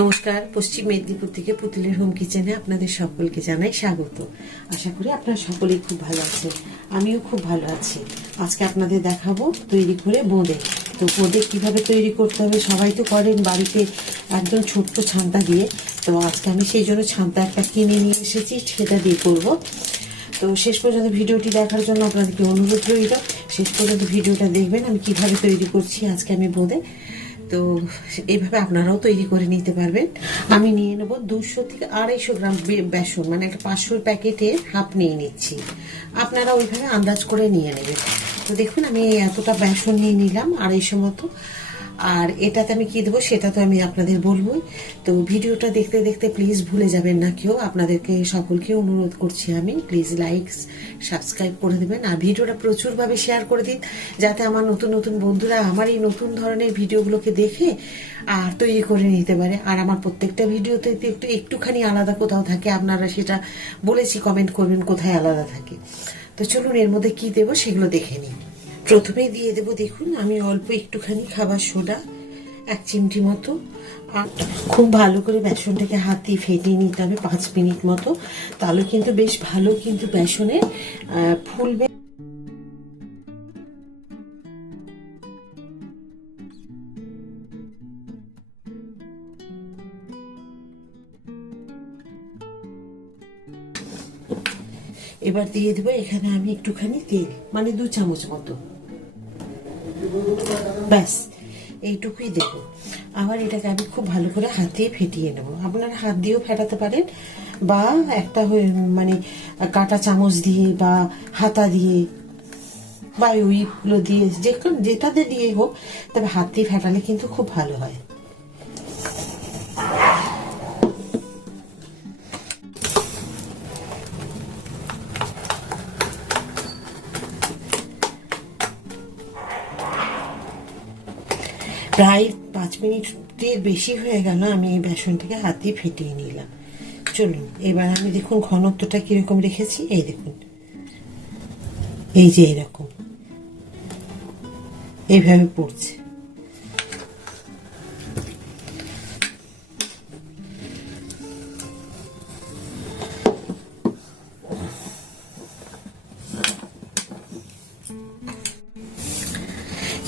নমস্কার, পশ্চিম মেদিনীপুর থেকে পুতুলের হোম কিচেনে আপনাদের সকলকে জানাই স্বাগত। আশা করি আপনারা সকলেই খুব ভালো আছেন, আমিও খুব ভালো আছি। আজকে আপনাদের দেখাবো তৈরি করে বোঁদে। তো বোঁদে কিভাবে তৈরি করতে হবে সবাই তো করেন বাড়িতে, একদম ছোট্ট ছান্তা দিয়ে। তো আজকে আমি সেই জন্য ছান্তা একটা কিনে নিয়ে এসেছি, সেটা দিয়ে করব। তো শেষ পর্যন্ত ভিডিওটি দেখার জন্য আপনাদেরকে অনুরোধ রইল, শেষ পর্যন্ত ভিডিওটা দেখবেন আমি কিভাবে তৈরি করছি আজকে আমি বোঁদে। তো এইভাবে আপনারাও তৈরি করে নিতে পারবেন। আমি নিয়ে নেব 200 থেকে 250 গ্রাম বেসন, মানে একটা 500 প্যাকেটের হাফ নিয়ে নিচ্ছি। আপনারা ওইভাবে আন্দাজ করে নিয়ে নেবেন। তো দেখুন আমি এতটা বেসন নিয়ে নিলাম 250 মতো। আর এটাতে আমি কি দেবো সেটা তো আমি আপনাদের বলবোই। তো ভিডিওটা দেখতে দেখতে প্লিজ ভুলে যাবেন না কেউ, আপনাদেরকে সকলকে অনুরোধ করছি আমি, প্লিজ লাইক সাবস্ক্রাইব করে দেবেন। আর ভিডিওটা প্রচুরভাবে শেয়ার করে দিন, যাতে আমার নতুন নতুন বন্ধুরা আমার এই নতুন ধরনের ভিডিওগুলোকে দেখে আর তৈরি করে নিতে পারে। আর আমার প্রত্যেকটা ভিডিওতে একটুখানি আলাদা কোথাও থাকে, আপনারা সেটা বলেছি, কমেন্ট করবেন কোথায় আলাদা থাকে। তো চলুন এর মধ্যে কি দেবো সেগুলো দেখে নিই। প্রথমেই দিয়ে দেবো, দেখুন আমি অল্প একটুখানি খাবার সোডা 1 চিমটি মতো। আর খুব ভালো করে বেসনটাকে হাত দিয়ে ফেটিয়ে নিতে হবে 5 মিনিট মতো, তাহলে কিন্তু বেশ ভালো কিন্তু বেসনের ফুলবে। এবার দিয়ে দেবো এখানে আমি একটুখানি তেল, মানে 2 চামচ মতো, ব্যাস এইটুকুই দেবো। আবার এটাকে আমি খুব ভালো করে হাত দিয়ে ফেটিয়ে নেব। আপনারা হাত দিয়েও ফেটাতে পারেন, বা একটা মানে কাঁটা চামচ দিয়ে, বা হাতা দিয়ে, বা উইগুলো দিয়ে, যেটাতে দিয়ে হোক, তবে হাত দিয়ে ফেটালে কিন্তু খুব ভালো হয়। প্রায় 5 মিনিটের বেশি হয়ে গেল, আমি এই বেসনটাকে হাত দিয়ে ফেটিয়ে নিলাম। চলুন এবার আমি দেখুন ঘনত্বটা কিরকম রেখেছি, এই দেখুন, এই যে এরকম এইভাবে পড়ছে।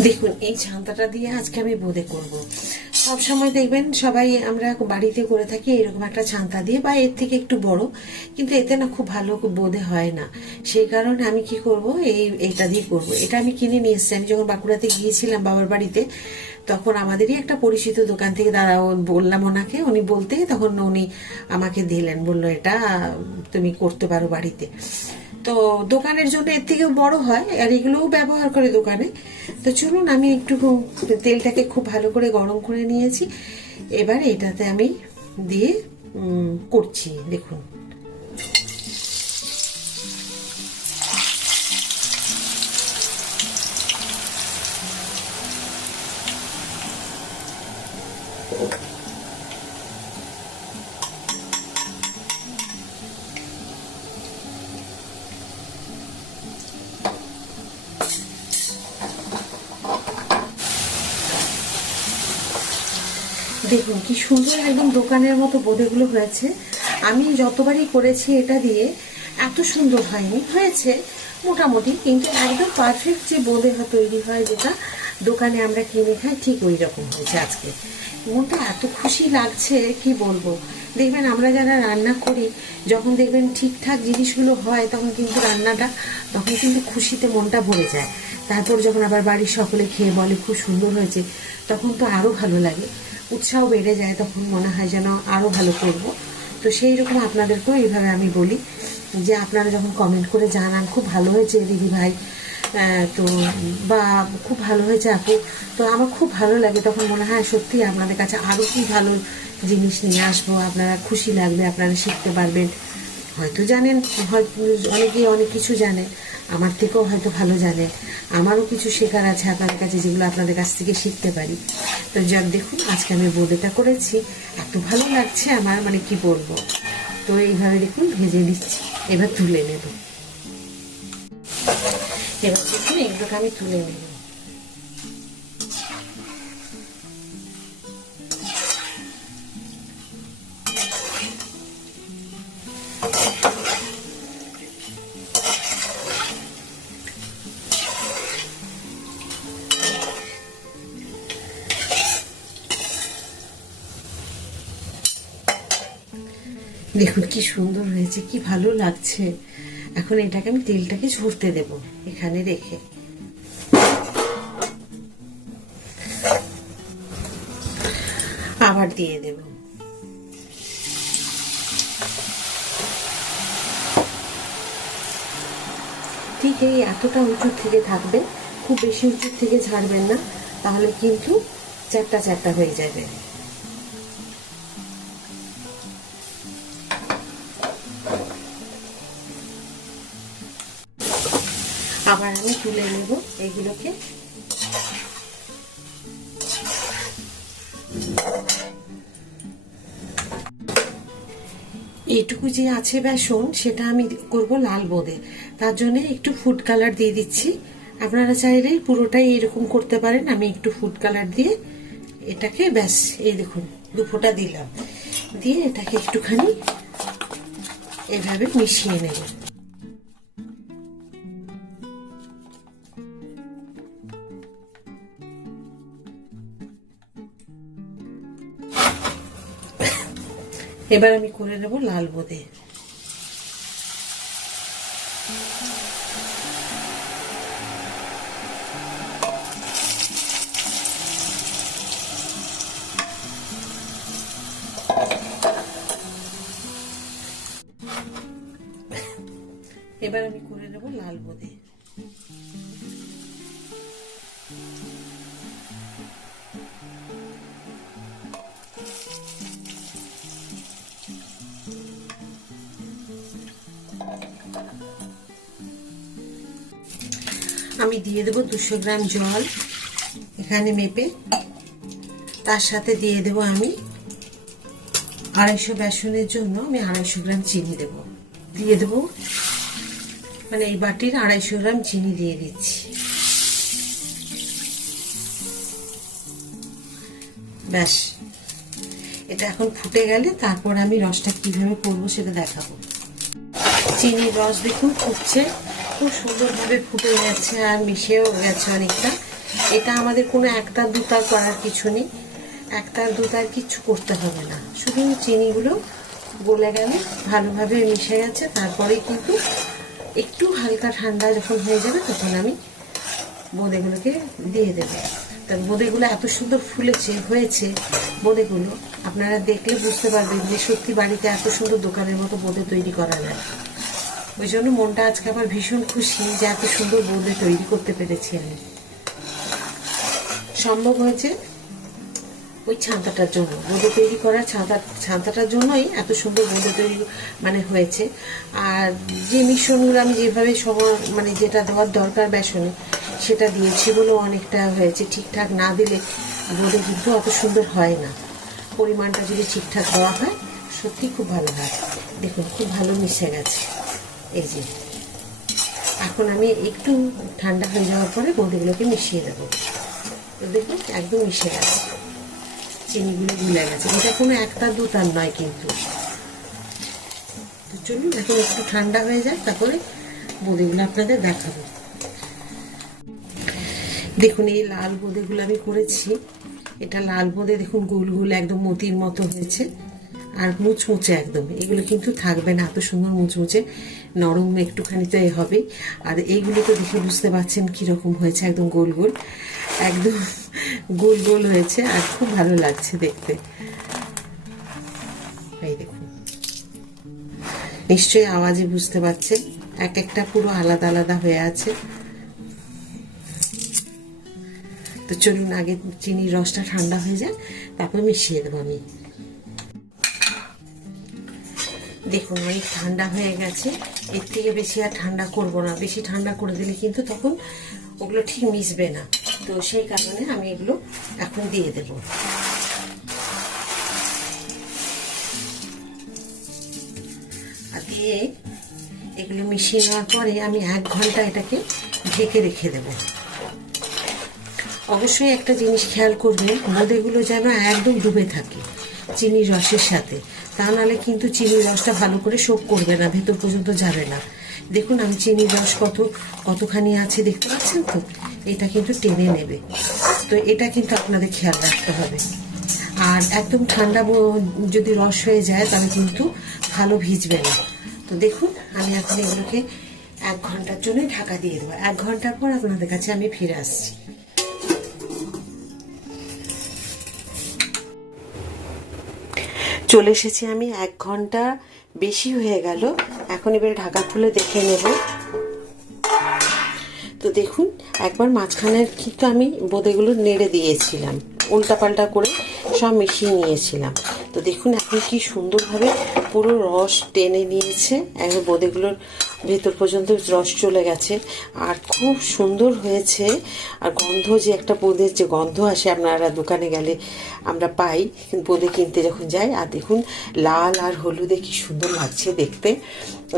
দেখুন এই ছান্তাটা দিয়ে আজকে আমি বোঁদে করব। সব সময় দেখবেন সবাই আমরা বাড়িতে করে থাকি এরকম একটা ছান্তা দিয়ে, বা এর থেকে একটু বড়, কিন্তু এতে না খুব ভালো বোঁদে হয় না। সেই কারণে আমি কি করব, এইটা দিয়ে করব। এটা আমি কিনে নিয়ে এসেছি, আমি যখন বাঁকুড়াতে গিয়েছিলাম বাবার বাড়িতে, তখন আমাদেরই একটা পরিচিত দোকান থেকে দাদা বললাম ওনাকে, উনি বলতে তখন উনি আমাকে দিলেন, বললো এটা তুমি করতে পারো বাড়িতে। তো দোকানের জন্য এর থেকেও বড় হয়, আর এগুলোও ব্যবহার করে দোকানে। তো চলুন আমি একটু তেলটাকে খুব ভালো করে গরম করে নিয়েছি, এবার এটাতে আমি দিয়ে করছি। দেখুন দেখুন কি সুন্দর একদম দোকানের মতো বোঁদেগুলো হয়েছে। আমি যতবারই করেছি এটা দিয়ে এত সুন্দর হয়নি, হয়েছে মোটামুটি, কিন্তু একদম পারফেক্ট যে বোঁদে তৈরি হয় যেটা দোকানে আমরা কিনে খাই, ঠিক ওই রকম হয়েছে আজকে। মনটা এত খুশি লাগছে কি বলবো। দেখবেন আমরা যারা রান্না করি, যখন দেখবেন ঠিকঠাক জিনিসগুলো হয়, তখন কিন্তু রান্নাটা, তখন কিন্তু খুশিতে মনটা ভরে যায়। তারপর যখন আবার বাড়ির সকলে খেয়ে বলে খুব সুন্দর হয়েছে, তখন তো আরও ভালো লাগে, উৎসাহ বেড়ে যায়, তখন মনে হয় যেন আরও ভালো করব। তো সেই রকম আপনাদেরকেও এইভাবে আমি বলি যে আপনারা যখন কমেন্ট করে জানান খুব ভালো হয়েছে দিদি ভাই, তো বা খুব ভালো হয়েছে আপু, তো আমার খুব ভালো লাগে। তখন মনে হয় সত্যি আপনাদের কাছে আরও কি ভালো জিনিস নিয়ে আসবো, আপনারা খুশি লাগবে, আপনারা শিখতে পারবেন। হয়তো জানেন, হয়তো অনেকেই অনেক কিছু জানেন, আমার থেকেও হয়তো ভালো জানেন, আমারও কিছু শেখার আছে আপনাদের কাছে, যেগুলো আপনাদের কাছ থেকে শিখতে পারি। তো যাক, দেখুন আজকে আমি বোঁদেটা করেছি, এত ভালো লাগছে আমার, মানে কি বলবো। তো এইভাবে দেখুন ভেজে দিচ্ছি, এবার তুলে নেব। এবার দেখুন এগুলোকে আমি তুলে নেব। দেখুন কি সুন্দর হয়েছে, কি ভালো লাগছে। এখন এটাকে আমি তেলটাকে ঝরতে দেব এখানে রেখে। আবার দিয়ে দেব। ঠিক এই এতটা উঁচু থেকে থাকবে, খুব বেশি উঁচু থেকে ছাড়বেন না, তাহলে কিন্তু চ্যাপ্টা চ্যাপ্টা হয়ে যাবে। আবার আমি তুলে নেব এগুলোকে। এইটুকু যে আছে বেসন, সেটা আমি করব লাল বোঁদে। তার জন্য একটু ফুড কালার দিয়ে দিচ্ছি। আপনারা চাইলে পুরোটাই এরকম করতে পারেন। আমি একটু ফুড কালার দিয়ে এটাকে ব্যাস, এই দেখুন 2 ফোঁটা দিলাম, দিয়ে এটাকে একটুখানি এভাবে মিশিয়ে নেব। এবার আমি করে নেব লাল বোঁদে। এবার আমি করে নেব লাল বোঁদে। আমি দিয়ে দেবো 200 গ্রাম জল এখানে মেপে। তার সাথে দিয়ে দেবো আমি 250 বেসনের জন্য আমি 250 গ্রাম চিনি দেব। দিয়ে দেবো, মানে এই বাটির 250 গ্রাম চিনি দিয়ে দিচ্ছি। ব্যাস, এটা এখন ফুটে গেলে তারপর আমি রসটা কিভাবে করবো সেটা দেখাবো। চিনির রস দেখুন ফুটছে, খুব সুন্দরভাবে ফুটে গেছে আর মিশেও গেছে অনেকটা। এটা আমাদের কোনো একটা দুতার করার কিছু নেই, একটা দুতার কিছু করতে হবে না, শুধু চিনিগুলো গলে গেলে ভালোভাবে মিশে গেছে। তারপরে কিন্তু একটু হালকা ঠান্ডা যখন হয়ে যাবে তখন আমি বোঁদেগুলোকে দিয়ে দেবো। তার বোঁদেগুলো এত সুন্দর ফুলেছে হয়েছে, বোঁদেগুলো আপনারা দেখলে বুঝতে পারবেন যে সত্যি বাড়িতে এত সুন্দর দোকানের মতো বোঁদে তৈরি করা যায়। ওই জন্য মনটা আজকে আমার ভীষণ খুশি যে এত সুন্দর বোঁদে তৈরি করতে পেরেছি আমি। সম্ভব হয়েছে ওই ছান্তাটার জন্য, বোঁদে তৈরি করার ছান্তাটার জন্যই এত সুন্দর বোঁদে তৈরি মানে হয়েছে। আর যে মিশ্রণগুলো আমি যেভাবে মানে যেটা দেওয়ার দরকার বেসনে সেটা দিয়েছি বলেও অনেকটা হয়েছে। ঠিকঠাক না দিলে বোঁদে কিন্তু অত সুন্দর হয় না। পরিমাণটা যদি ঠিকঠাক দেওয়া হয় সত্যি খুব ভালো হয়। দেখুন খুব ভালো মিশে গেছে। এই যে এখন আমি একটু ঠান্ডা হয়ে যাওয়ার পরে বোঁদেগুলোকে মিশিয়ে দেবো। দেখুন একদম মিশে গেছে, চিনিগুলো গুলে গেছে। এটা কোনো একটা দুতার নয় কিন্তু। চলুন এখন একটু ঠান্ডা হয়ে যায়, তারপরে বোঁদেগুলো আপনাদের দেখাবো। দেখুন এই লাল বোঁদেগুলো আমি করেছি। এটা লাল বোঁদে দেখুন গোল গোল একদম মতির মতো হয়েছে আর মুচমুচে একদম। এগুলো কিন্তু থাকবে না, এত সুন্দর মুচমুচে নরম একটুখানি তো হবে। আর এইগুলো তো দেখে বুঝতে পারছেন কিরকম হয়েছে, একদম গোল গোল, একদম গোল গোল হয়েছে আর খুব ভালো লাগছে দেখতে। এই দেখুন, নিশ্চয়ই আওয়াজে বুঝতে পারছেন এক একটা পুরো আলাদা আলাদা হয়ে আছে। তো চলুন আগে চিনির রসটা ঠান্ডা হয়ে যায়, তারপর মিশিয়ে দেবো আমি। দেখুন অনেক ঠান্ডা হয়ে গেছে, এর থেকে বেশি আর ঠান্ডা করব না। বেশি ঠান্ডা করে দিলে কিন্তু তখন ওগুলো ঠিক মিশবে না। তো সেই কারণে আমি এগুলো এখন দিয়ে দেব। আর দিয়ে এগুলো মিশিয়ে নেওয়ার পরে আমি 1 ঘন্টা এটাকে ঢেকে রেখে দেব। অবশ্যই একটা জিনিস খেয়াল করবেন, বোঁদেগুলো যেন একদম ডুবে থাকে চিনির রসের সাথে, তা নাহলে কিন্তু চিনির রসটা ভালো করে শোক করবে না, ভেতর পর্যন্ত যাবে না। দেখুন আমি চিনির রস কতখানি আছে দেখতে পাচ্ছেন তো, এটা কিন্তু টেনে নেবে। তো এটা কিন্তু আপনাদের খেয়াল রাখতে হবে। আর একদম ঠান্ডা যদি রস হয়ে যায় তাহলে কিন্তু ভালো ভিজবে না। তো দেখুন আমি এখন এগুলোকে 1 ঘন্টার জন্য ঢাকা দিয়ে দেবো। 1 ঘন্টা পর আপনাদের কাছে আমি ফিরে আসছি। চলে এসেছি আমি, 1 ঘন্টা বেশি হয়ে গেল। এখন এবারে ঢাকা খুলে দেখে নেব। তো দেখুন একবার মাঝখানের কিন্তু আমি বোঁদেগুলো নেড়ে দিয়েছিলাম, উল্টাপাল্টা করে সব মিশিয়ে নিয়েছিলাম। তো দেখুন এখন কি সুন্দরভাবে পুরো রস টেনে নিয়েছে, একবার বোঁদেগুলোর ভেতর পর্যন্ত রস চলে গেছে আর খুব সুন্দর হয়েছে। আর গন্ধ, যে একটা বোঁদের যে গন্ধ আসে আপনারা দোকানে গেলে আমরা পাই বোঁদে কিনতে যখন যাই। আর দেখুন লাল আর হলুদে কি সুন্দর লাগছে দেখতে।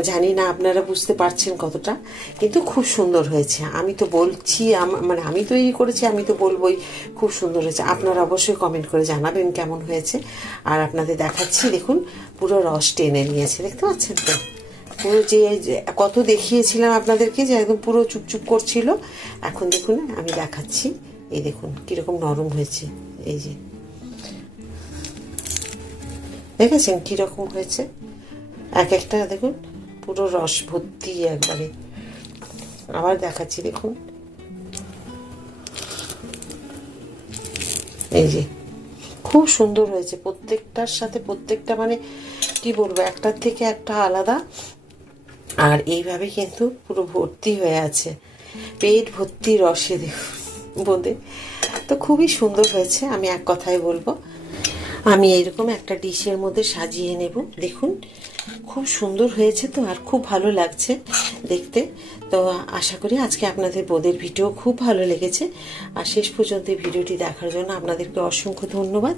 জানি না আপনারা বুঝতে পারছেন কতটা, কিন্তু খুব সুন্দর হয়েছে। আমি তো বলছি, মানে আমি তৈরি করেছি, আমি তো বলবোই খুব সুন্দর হয়েছে। আপনারা অবশ্যই কমেন্ট করে জানাবেন কেমন হয়েছে। আর আপনাদের দেখাচ্ছি, দেখুন পুরো রস টেনে নিয়েছে, দেখতে পাচ্ছেন তো? পুরো যে কত দেখিয়েছিলাম আপনাদেরকে যে একদম পুরো চুপচুপ করছিল, এখন দেখুন আমি দেখাচ্ছি। এই দেখুন কিরকম নরম হয়েছে, এই যে দেখেছেন কিরকম হয়েছে। এক একটা দেখুন পুরো রস ভর্তি একবারে। আবার দেখাচ্ছি, দেখুন এই যে খুব সুন্দর হয়েছে। প্রত্যেকটার সাথে প্রত্যেকটা মানে কি বলবো, একটার থেকে একটা আলাদা। আর এইভাবে কিন্তু পুরো ভর্তি হয়ে আছে, পেট ভর্তি রসে দেখুন বোঁদে। তো খুবই সুন্দর হয়েছে। আমি এক কথায় বলবো, আমি এরকম একটা ডিশের মধ্যে সাজিয়ে নেব। দেখুন খুব সুন্দর হয়েছে তো, আর খুব ভালো লাগছে দেখতে। তো আশা করি আজকে আপনাদের বোঁদের ভিডিও খুব ভালো লেগেছে। আর শেষ পর্যন্ত এই ভিডিওটি দেখার জন্য আপনাদেরকে অসংখ্য ধন্যবাদ।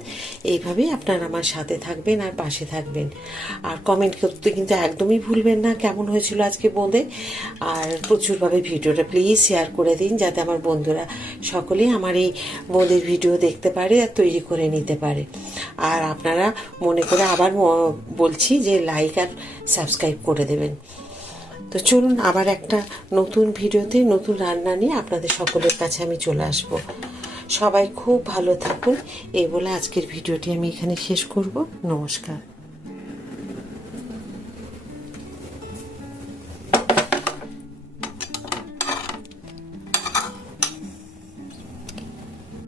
এইভাবেই আপনারা আমার সাথে থাকবেন আর পাশে থাকবেন। আর কমেন্ট করতে কিন্তু একদমই ভুলবেন না কেমন হয়েছিল আজকে বোঁদে। আর প্রচুরভাবে ভিডিওটা প্লিজ শেয়ার করে দিন, যাতে আমার বন্ধুরা সকলেই আমার এই বোঁদের ভিডিও দেখতে পারে আর তৈরি করে নিতে পারে। আর আপনারা মনে করে আবার বলছি যে লাইক আর সাবস্ক্রাইব করে দেবেন। তো চলুন আবার একটা নতুন ভিডিওতে নতুন রান্না নিয়ে আপনাদের সকলের কাছে আমি চলে আসব। সবাই খুব ভালো থাকুন এই বলে আজকের ভিডিওটি আমি এখানে শেষ করব। নমস্কার।